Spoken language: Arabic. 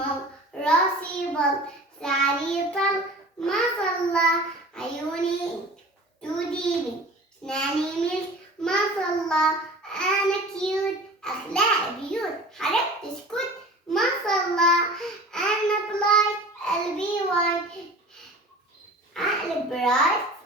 أجمل، راسي بل، شعري طل، ما شاء الله، عيوني توديني، أسناني ملك، ما شاء الله، أنا كيوت، أخلاقي بيوت، حركتي سكوت، ما شاء الله، أنا بلاي، قلبي وايد، عقلي برايت.